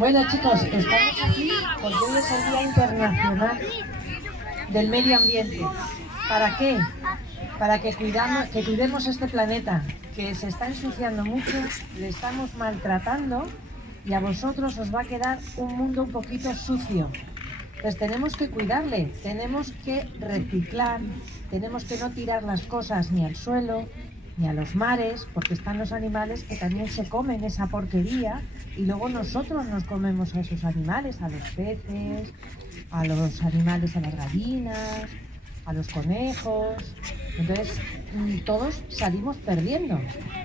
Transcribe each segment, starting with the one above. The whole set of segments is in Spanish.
Bueno chicos, estamos aquí porque hoy es el Día Internacional del Medio Ambiente. ¿Para qué? Para que cuidemos este planeta, que se está ensuciando mucho, le estamos maltratando y a vosotros os va a quedar un mundo un poquito sucio. Pues tenemos que cuidarle, tenemos que reciclar, tenemos que no tirar las cosas ni al suelo, ni a los mares, porque están los animales que también se comen esa porquería y luego nosotros nos comemos a esos animales, a los peces, a los animales, a las gallinas, a los conejos. Entonces todos salimos perdiendo.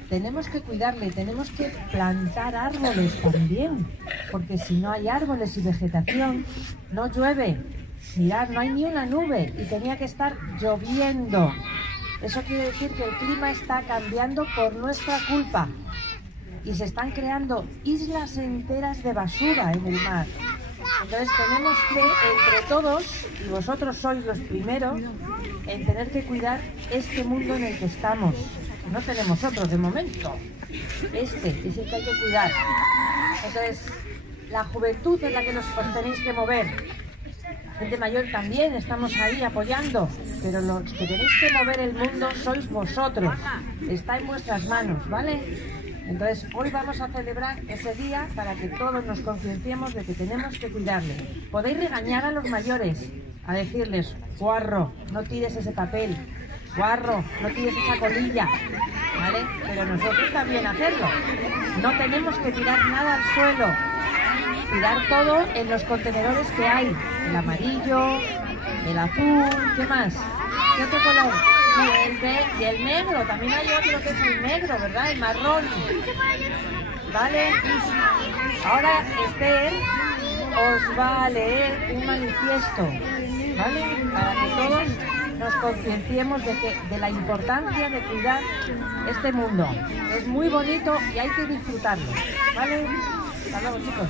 Tenemos que cuidarle, tenemos que plantar árboles también, porque si no hay árboles y vegetación, no llueve. Mirad, no hay ni una nube y tenía que estar lloviendo. Eso quiere decir que el clima está cambiando por nuestra culpa y se están creando islas enteras de basura en el mar. Entonces tenemos que, entre todos, y vosotros sois los primeros, en tener que cuidar este mundo en el que estamos. No tenemos otro de momento. Este es el que hay que cuidar. Entonces, la juventud es la que os tenéis que mover. Gente mayor también, estamos ahí apoyando, pero los que tenéis que mover el mundo sois vosotros. Está en vuestras manos, ¿vale? Entonces, hoy vamos a celebrar ese día para que todos nos concienciemos de que tenemos que cuidarle. Podéis regañar a los mayores, a decirles, guarro, no tires ese papel, guarro, no tires esa colilla, ¿vale? Pero nosotros también hacerlo. No tenemos que tirar nada al suelo, tirar todo en los contenedores que hay, el amarillo, el azul, ¿qué más? ¿Qué otro color? Y el negro, también hay otro que es el negro, ¿verdad? El marrón. ¿Vale? Ahora Esther os va a leer un manifiesto, ¿vale? Para que todos nos concienciemos de la importancia de cuidar este mundo. Es muy bonito y hay que disfrutarlo, ¿vale? Hasta luego, chicos.